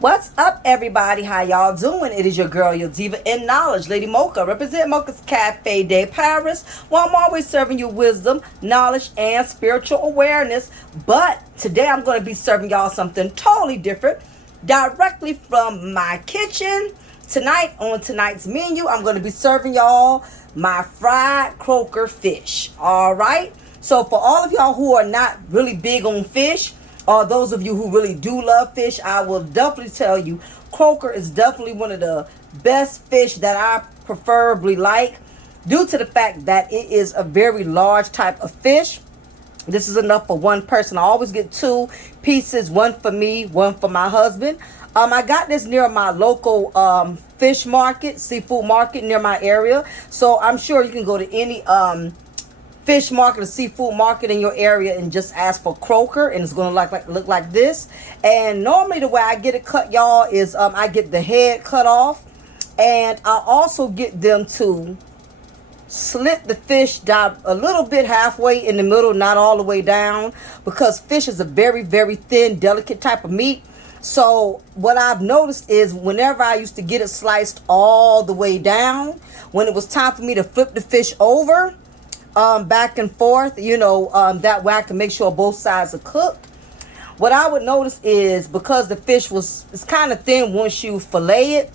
What's up, everybody? How y'all doing? It is your girl, your diva in knowledge, Lady Mocha. Represent Mocha's Cafe de Paris, where I'm always serving you wisdom, knowledge, and spiritual awareness. But today I'm going to be serving y'all something totally different, directly from my kitchen. Tonight, on tonight's menu, I'm going to be serving y'all my fried croaker fish. All right? So for all of y'all who are not really big on fish, or those of you who really do love fish, I will definitely tell you, croaker is definitely one of the best fish that I preferably like, due to the fact that it is a very large type of fish. This is enough for one person. I always get 2 pieces, one for me, one for my husband. I got this near my local fish market, seafood market near my area. So I'm sure you can go to any fish market or seafood market in your area and just ask for croaker, and it's going to look like this. And normally the way I get it cut, y'all, is I get the head cut off, and I also get them to slit the fish down a little bit, halfway in the middle, not all the way down, because fish is a very, very thin, delicate type of meat. So what I've noticed is whenever I used to get it sliced all the way down, when it was time for me to flip the fish over, back and forth, that way I can make sure both sides are cooked. What I would notice is, because the fish it's kind of thin once you fillet it,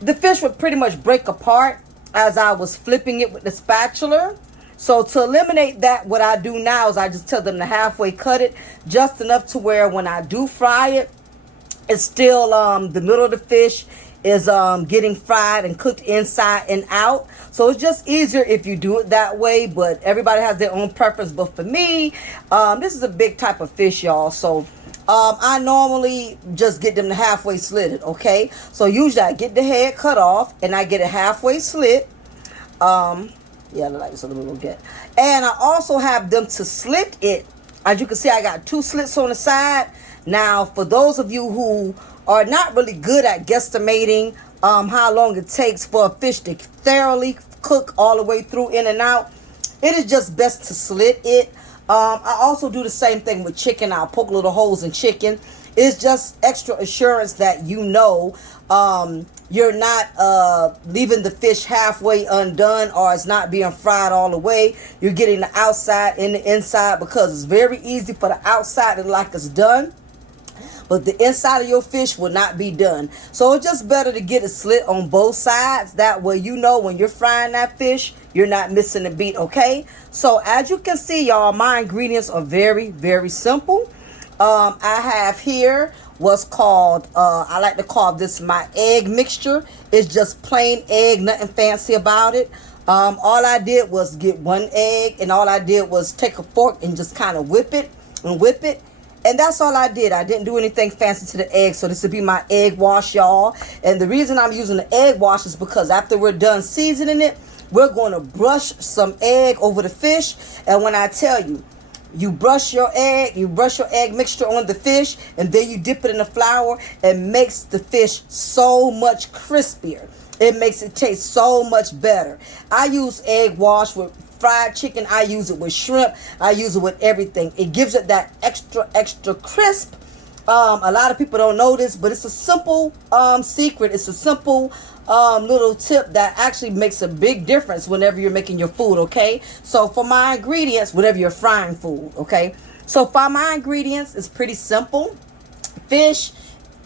the fish would pretty much break apart as I was flipping it with the spatula. So to eliminate that, what I do now is I just tell them to halfway cut it, just enough to where when I do fry it, it's still the middle of the fish is getting fried and cooked inside and out. So it's just easier if you do it that way, but everybody has their own preference. But for me, this is a big type of fish, y'all. So I normally just get them halfway slitted, okay? So usually I get the head cut off and I get it halfway slit. Yeah, I like this a little bit. And I also have them to slit it. As you can see, I got 2 slits on the side. Now, for those of you who are not really good at guesstimating how long it takes for a fish to thoroughly cook all the way through, in and out, it is just best to slit it. I also do the same thing with chicken. I'll poke little holes in chicken. It's just extra assurance that you're not leaving the fish halfway undone, or it's not being fried all the way. You're getting the outside and the inside, because it's very easy for the outside to look like it's done, but the inside of your fish will not be done. So it's just better to get it slit on both sides. That way, when you're frying that fish, you're not missing a beat, okay? So as you can see, y'all, my ingredients are very, very simple. I have here what's called, I like to call this my egg mixture. It's just plain egg, nothing fancy about it. All I did was get 1 egg, and all I did was take a fork and just kind of whip it. And that's all I did. I didn't do anything fancy to the egg. So this would be my egg wash, y'all. And the reason I'm using the egg wash is because after we're done seasoning it, we're going to brush some egg over the fish. And when I tell you, you brush your egg mixture on the fish, and then you dip it in the flour, it makes the fish so much crispier. It makes it taste so much better. I use egg wash with fried chicken. I use it with shrimp. I use it with everything. It gives it that extra crisp. A lot of people don't know this, but it's a simple secret. It's a simple little tip that actually makes a big difference whenever you're making your food, okay? So for my ingredients, whenever you're frying food, okay? So for my ingredients, it's pretty simple. Fish,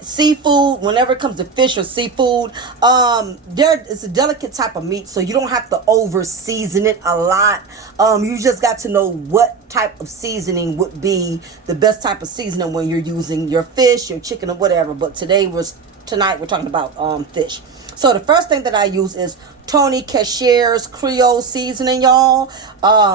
seafood, whenever it comes to fish or seafood, it's a delicate type of meat, so you don't have to over season it a lot. You just got to know what type of seasoning would be the best type of seasoning when you're using your fish, your chicken, or whatever. But tonight we're talking about fish. So the first thing that I use is Tony Chachere's Creole seasoning, y'all.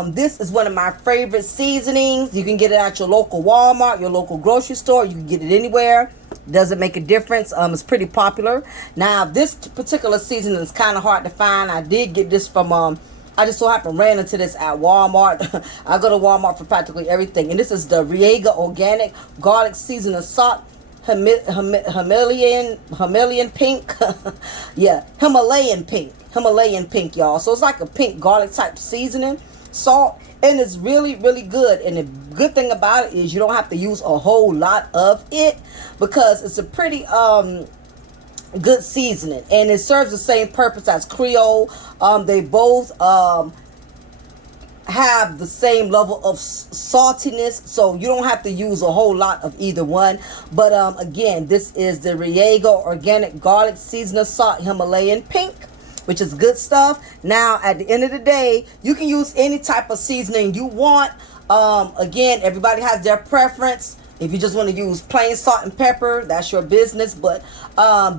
This is one of my favorite seasonings. You can get it at your local Walmart, your local grocery store. You can get it anywhere. Doesn't make a difference. It's pretty popular. Now, this particular seasoning is kind of hard to find. I did get this from I just so happened ran into this at Walmart. I go to Walmart for practically everything. And this is the Riega Organic Garlic Seasoning Salt. Himalayan pink. Yeah, Himalayan pink, y'all. So it's like a pink garlic type seasoning salt. And it's really, really good. And the good thing about it is you don't have to use a whole lot of it, because it's a pretty good seasoning, and it serves the same purpose as Creole. They both have the same level of saltiness, so you don't have to use a whole lot of either one. But again, this is the Riego Organic Garlic Seasoning Salt Himalayan Pink, which is good stuff. Now, at the end of the day, you can use any type of seasoning you want. Again, everybody has their preference. If you just want to use plain salt and pepper, that's your business. But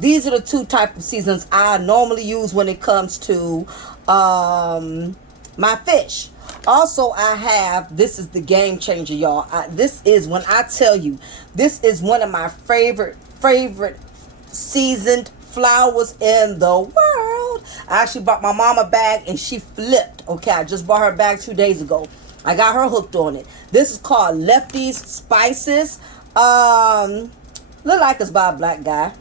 these are the two type of seasonings I normally use when it comes to my fish. Also, I have, this is the game changer, y'all. This is, when I tell you, this is one of my favorite seasoned flours in the world. I actually bought my mama a bag and she flipped. Okay, I just bought her a bag 2 days ago. I got her hooked on it. This is called Lefty's Spices. Look like it's by a black guy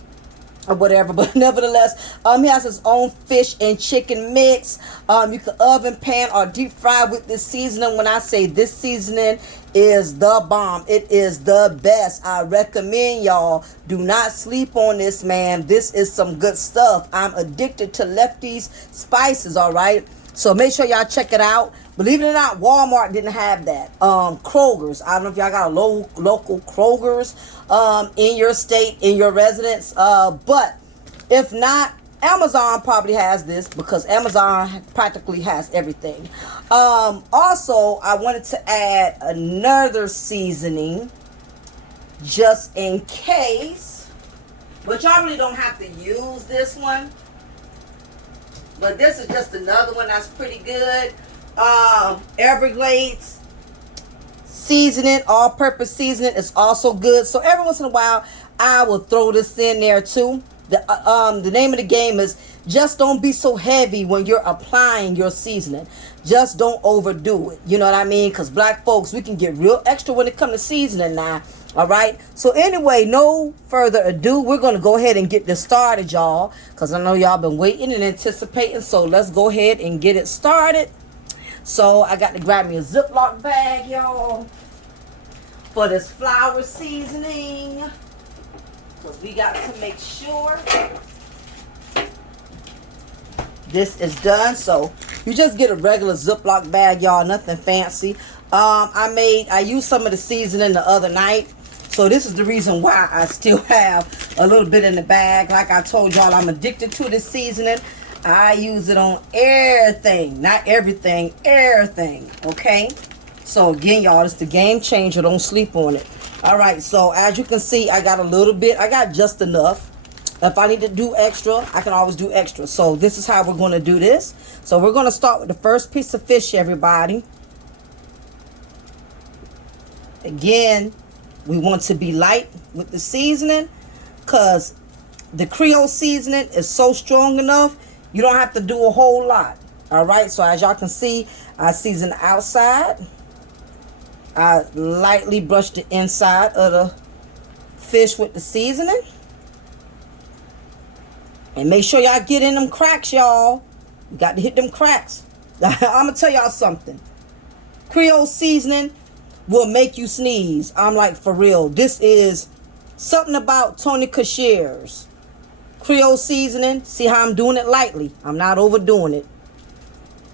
or whatever, but nevertheless, he has his own fish and chicken mix. You can oven pan or deep fry with this seasoning. When I say this seasoning is the bomb, it is the best. I recommend y'all do not sleep on this, man. This is some good stuff. I'm addicted to Lefty's Spices, all right? So make sure y'all check it out. Believe it or not, Walmart didn't have that. Kroger's, I don't know if y'all got a local Kroger's in your state, in your residence. But if not, Amazon probably has this, because Amazon practically has everything. Also, I wanted to add another seasoning just in case. But y'all really don't have to use this one. But this is just another one that's pretty good. Everglades seasoning, all-purpose seasoning, is also good. So every once in a while, I will throw this in there too. The name of the game is just don't be so heavy when you're applying your seasoning. Just don't overdo it. You know what I mean? Because black folks, we can get real extra when it comes to seasoning now. All right. So anyway, no further ado, we're going to go ahead and get this started, y'all, because I know y'all been waiting and anticipating. So let's go ahead and get it started. So I got to grab me a Ziploc bag, y'all, for this flour seasoning, because we got to make sure this is done. So you just get a regular Ziploc bag, y'all, nothing fancy. I used some of the seasoning the other night, so this is the reason why I still have a little bit in the bag. Like I told y'all, I'm addicted to this seasoning. I use it on everything, not everything, everything. Okay, so again, y'all, it's the game changer. Don't sleep on it. All right, so as you can see, I got a little bit. I got just enough. If I need to do extra, I can always do extra. So this is how we're going to do this. So we're going to start with the first piece of fish, everybody. Again, we want to be light with the seasoning, because the Creole seasoning is so strong enough, you don't have to do a whole lot. All right, so as y'all can see, I season the outside. I lightly brush the inside of the fish with the seasoning. And make sure y'all get in them cracks, y'all. You got to hit them cracks. I'm going to tell y'all something. Creole seasoning will make you sneeze. I'm like, for real. This is something about Tony Cashier's Creole seasoning. See how I'm doing it lightly? I'm not overdoing it.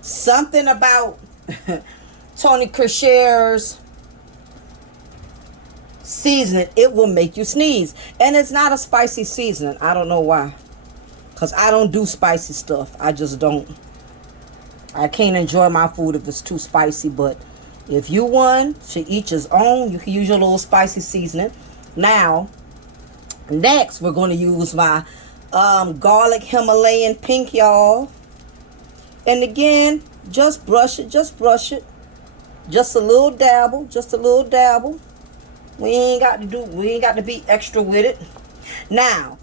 Something about Tony Cashier's seasoning, it will make you sneeze. And it's not a spicy seasoning. I don't know why. Because I don't do spicy stuff. I just don't. I can't enjoy my food if it's too spicy. But if you want to each his own, you can use your little spicy seasoning. Now, next, we're going to use my garlic Himalayan pink, y'all. And again, just brush it. Just brush it. Just a little dabble. Just a little dabble. We ain't got to be extra with it. Now,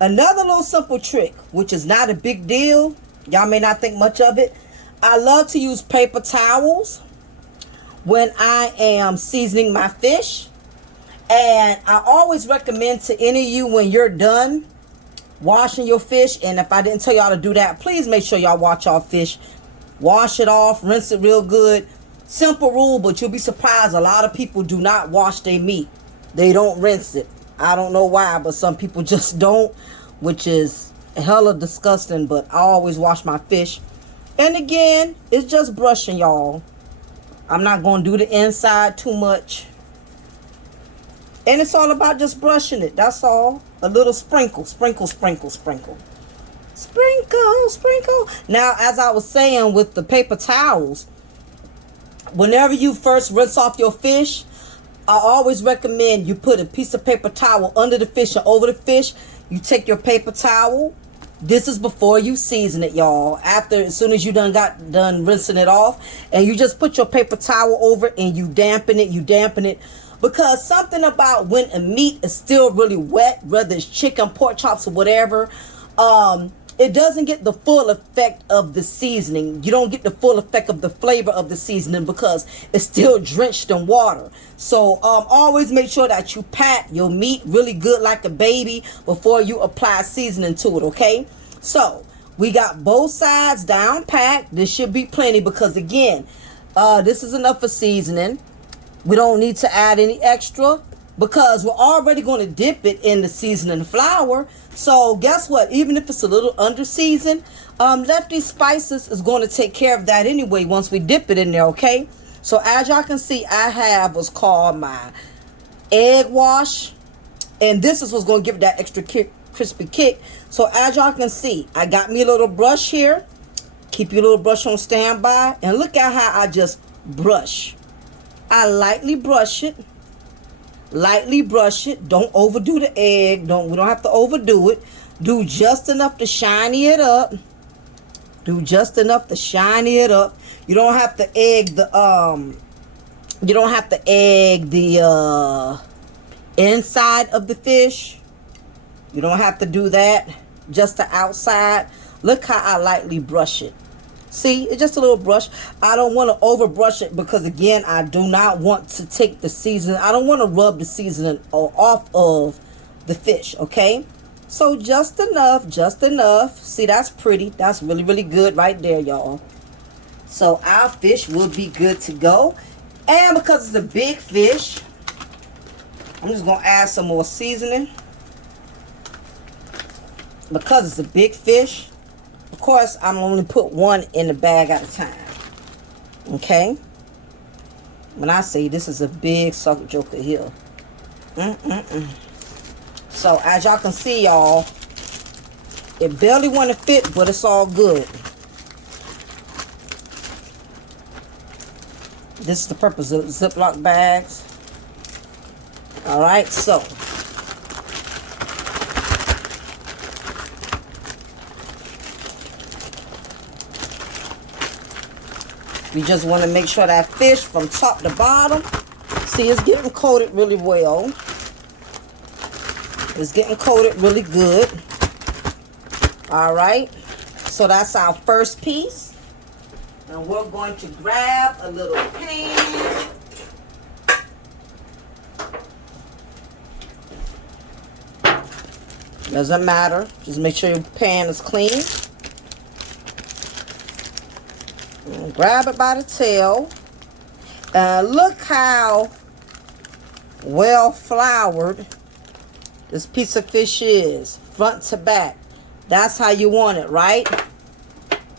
another little simple trick, which is not a big deal. Y'all may not think much of it. I love to use paper towels when I am seasoning my fish. And I always recommend to any of you, when you're done washing your fish, and if I didn't tell y'all to do that, please make sure y'all wash y'all fish. Wash it off, rinse it real good. Simple rule, but you'll be surprised. A lot of people do not wash their meat. They don't rinse it. I don't know why, but some people just don't, which is hella disgusting. But I always wash my fish. And again, it's just brushing, y'all. I'm not going to do the inside too much. And it's all about just brushing it. That's all. A little sprinkle, sprinkle, sprinkle, sprinkle. Sprinkle, sprinkle. Now, as I was saying with the paper towels, whenever you first rinse off your fish, I always recommend you put a piece of paper towel under the fish and over the fish. You take your paper towel. This is before you season it, y'all. As soon as you got done rinsing it off, and you just put your paper towel over it and you dampen it. Because something about when a meat is still really wet, whether it's chicken, pork chops, or whatever, it doesn't get the full effect of the seasoning. You don't get the full effect of the flavor of the seasoning because it's still drenched in water. So always make sure that you pat your meat really good like a baby before you apply seasoning to it, okay? So we got both sides down packed. This should be plenty because, again, this is enough for seasoning. We don't need to add any extra because we're already going to dip it in the seasoning flour. So guess what? Even if it's a little under seasoned, Lefty Spices is going to take care of that anyway once we dip it in there, okay? So as y'all can see, I have what's called my egg wash. And this is what's going to give it that extra crispy kick. So as y'all can see, I got me a little brush here. Keep your little brush on standby. And look at how I just brush. I lightly brush it. Lightly brush it. Don't overdo the egg. We don't have to overdo it. Do just enough to shiny it up. Do just enough to shiny it up. You don't have to egg the inside of the fish. You don't have to do that. Just the outside. Look how I lightly brush it. See, it's just a little brush. I don't want to over brush it because, again, I do not want to take the seasoning. I don't want to rub the seasoning off of the fish, okay? So just enough, just enough. See, that's pretty. That's really, really good right there, y'all. So our fish will be good to go. And because it's a big fish, I'm just going to add some more seasoning. Because it's a big fish, of course, I'm only put one in the bag at a time. Okay? When I say this is a big sucker joker here. So, as y'all can see, y'all, it barely want to fit, but it's all good. This is the purpose of Ziploc bags. Alright, so we just want to make sure that fish from top to bottom, see, it's getting coated really well. It's getting coated really good. All right. So that's our first piece. And we're going to grab a little pan. Doesn't matter. Just make sure your pan is clean. And grab it by the tail. Look how well floured this piece of fish is, front to back. That's how you want it, right?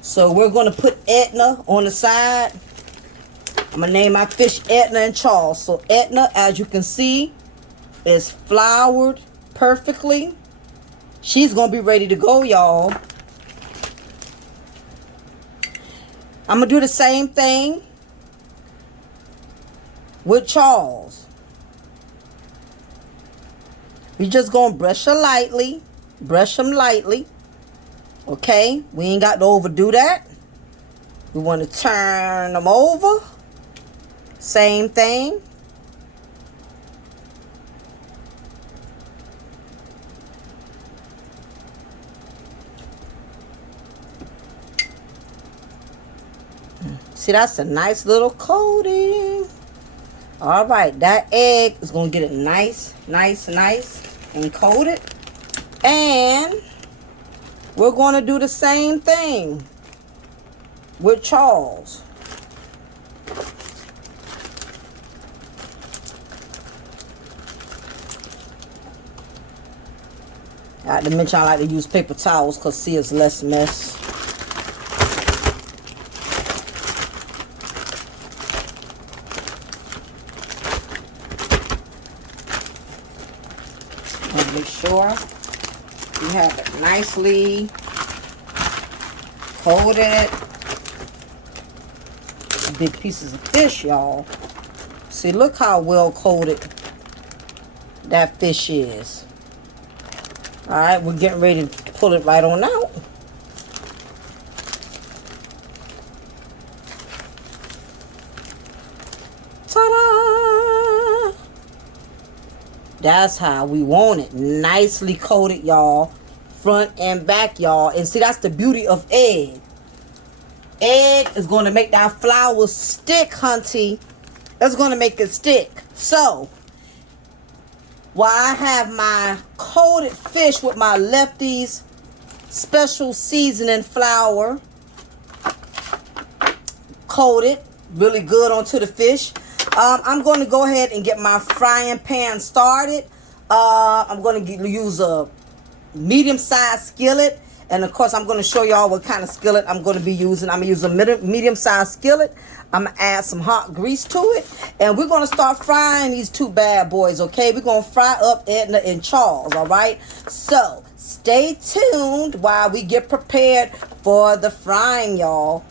So we're going to put Etna on the side. I'm going to name my fish Etna and Charles. So Etna, as you can see, is floured perfectly. She's going to be ready to go, y'all. I'm going to do the same thing with Charles. We just going to brush her lightly. Brush them lightly. Okay? We ain't got to overdo that. We want to turn them over. Same thing. See, that's a nice little coating. All right, that egg is going to get it nice and coated. And we're going to do the same thing with Charles. I had to mention I like to use paper towels because see it's less mess. And make sure you have it nicely coated. Big pieces of fish, y'all. See, look how well coated that fish is. All right, we're getting ready to pull it right on out. Ta-da! That's how we want it. Nicely coated, y'all. Front and back, y'all. And see, that's the beauty of egg. Egg is going to make that flour stick, hunty. That's going to make it stick. So, while I have my coated fish with my Lefty's special seasoning flour coated really good onto the fish, I'm going to go ahead and get my frying pan started. I'm going to use a medium-sized skillet. And, of course, I'm going to show y'all what kind of skillet I'm going to be using. I'm going to use a medium-sized skillet. I'm going to add some hot grease to it. And we're going to start frying these two bad boys, okay? We're going to fry up Edna and Charles, all right? So, stay tuned while we get prepared for the frying, y'all.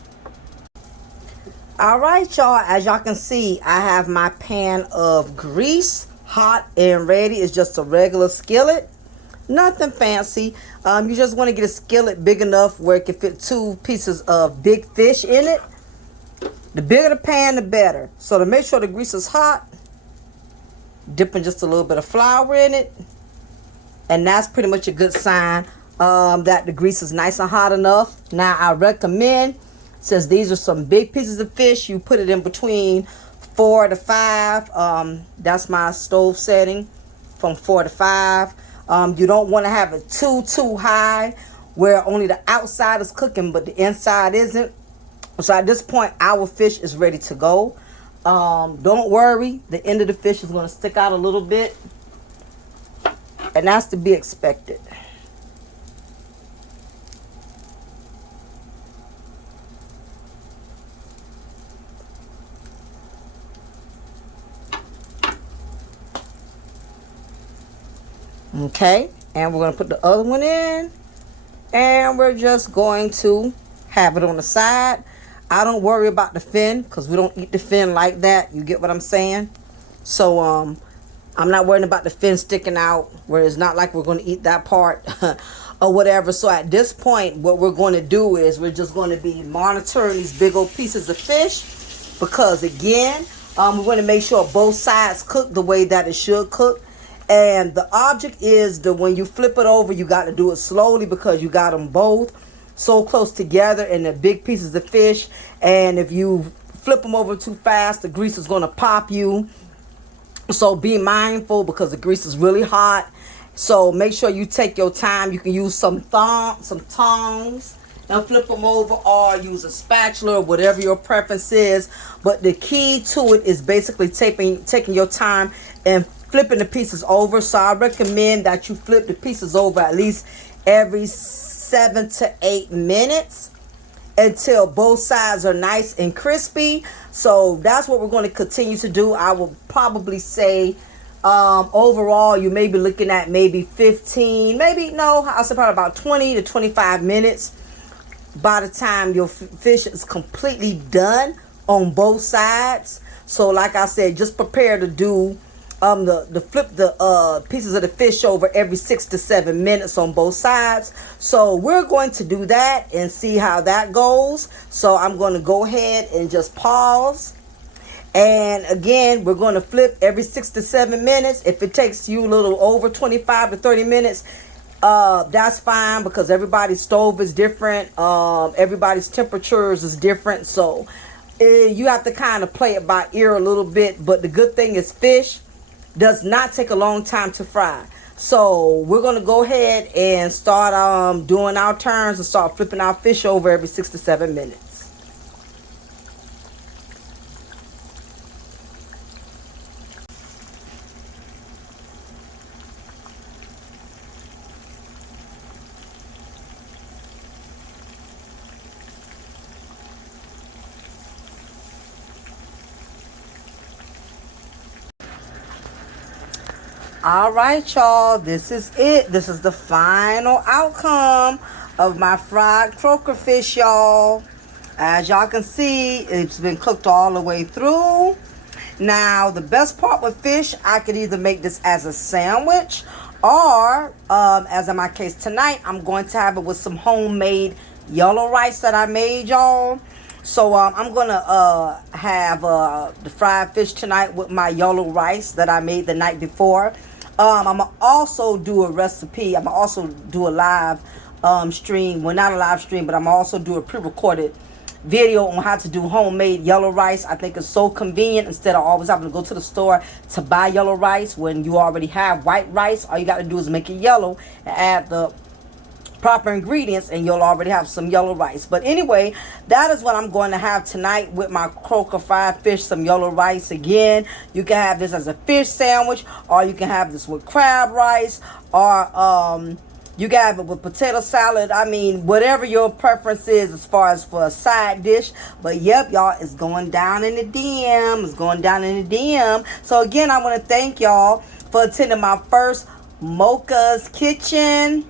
All right, y'all. As y'all can see, I have my pan of grease hot and ready. It's just a regular skillet. Nothing fancy. You just want to get a skillet big enough where it can fit 2 pieces of big fish in it. The bigger the pan, the better. So to make sure the grease is hot, dipping just a little bit of flour in it. And that's pretty much a good sign that the grease is nice and hot enough. Now I recommend, since these are some big pieces of fish, you put it in between 4 to 5. That's my stove setting, from 4 to 5. You don't want to have it too high where only the outside is cooking but the inside isn't. So at this point, our fish is ready to go. Don't worry, the end of the fish is going to stick out a little bit, and that's to be expected. Okay, and we're going to put the other one in, and we're just going to have it on the side. I don't worry about the fin because we don't eat the fin like that. You get what I'm saying? So I'm not worrying about the fin sticking out where it's not like we're going to eat that part or whatever. So at this point, what we're going to do is we're just going to be monitoring these big old pieces of fish because, again, we want to make sure both sides cook the way that it should cook. And the object is that when you flip it over, you got to do it slowly because you got them both so close together and they're big pieces of fish. And if you flip them over too fast, the grease is going to pop you. So be mindful because the grease is really hot. So make sure you take your time. You can use some tongs and flip them over, or use a spatula or whatever your preference is. But the key to it is basically taking your time and flipping the pieces over. So I recommend that you flip the pieces over at least every 7 to 8 minutes until both sides are nice and crispy. So that's what we're going to continue to do. I will probably say overall you may be looking at maybe 15, I'll say probably about 20 to 25 minutes by the time your fish is completely done on both sides. So like I said, just prepare to do flip the pieces of the fish over every 6 to 7 minutes on both sides. So we're going to do that and see how that goes. So I'm going to go ahead and just pause. And again, we're going to flip every 6 to 7 minutes. If it takes you a little over 25 to 30 minutes, that's fine because everybody's stove is different. Everybody's temperatures is different. So you have to kind of play it by ear a little bit. But the good thing is fish does not take a long time to fry. So we're going to go ahead and start doing our turns and start flipping our fish over every 6 to 7 minutes. All right, y'all. This is it. This is the final outcome of my fried croaker fish, y'all. As y'all can see, it's been cooked all the way through. Now, the best part with fish, I could either make this as a sandwich or, as in my case tonight, I'm going to have it with some homemade yellow rice that I made, y'all. So I'm going to have the fried fish tonight with my yellow rice that I made the night before. I'm going to also do a recipe. I'm going to also do a live stream. Well, not a live stream, but I'm going to also do a pre-recorded video on how to do homemade yellow rice. I think it's so convenient instead of always having to go to the store to buy yellow rice when you already have white rice. All you got to do is make it yellow and add the proper ingredients and you'll already have some yellow rice. But anyway, that is what I'm going to have tonight with my croaker fried fish, some yellow rice. Again, you can have this as a fish sandwich, or you can have this with crab rice, or you can have it with potato salad. I mean, whatever your preference is as far as for a side dish. But yep, y'all, it's going down in the DM. It's going down in the DM. So again, I want to thank y'all for attending my first Mocha's Kitchen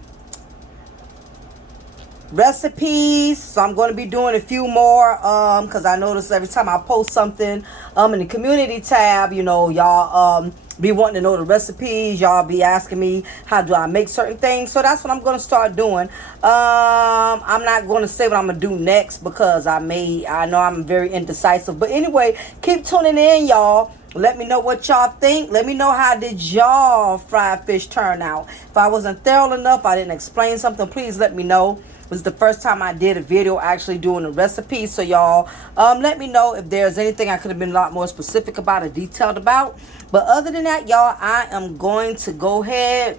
recipes. So I'm going to be doing a few more because I notice every time I post something in the community tab, you know, y'all be wanting to know the recipes. Y'all be asking me how do I make certain things. So that's what I'm going to start doing. I'm not going to say what I'm going to do next because I know I'm very indecisive. But anyway, keep tuning in, y'all. Let me know what y'all think. Let me know how did y'all fried fish turn out. If I wasn't thorough enough, I didn't explain something, please let me know. It was the first time I did a video actually doing a recipe. So y'all, let me know if there's anything I could have been a lot more specific about or detailed about. But other than that, y'all, I am going to go ahead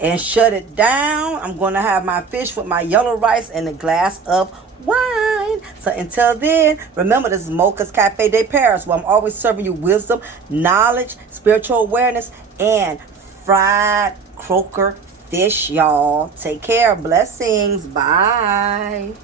and shut it down. I'm going to have my fish with my yellow rice and a glass of wine. So until then, remember, this is Mocha's Cafe de Paris, where I'm always serving you wisdom, knowledge, spiritual awareness, and fried croaker fish, y'all. Take care. Blessings. Bye.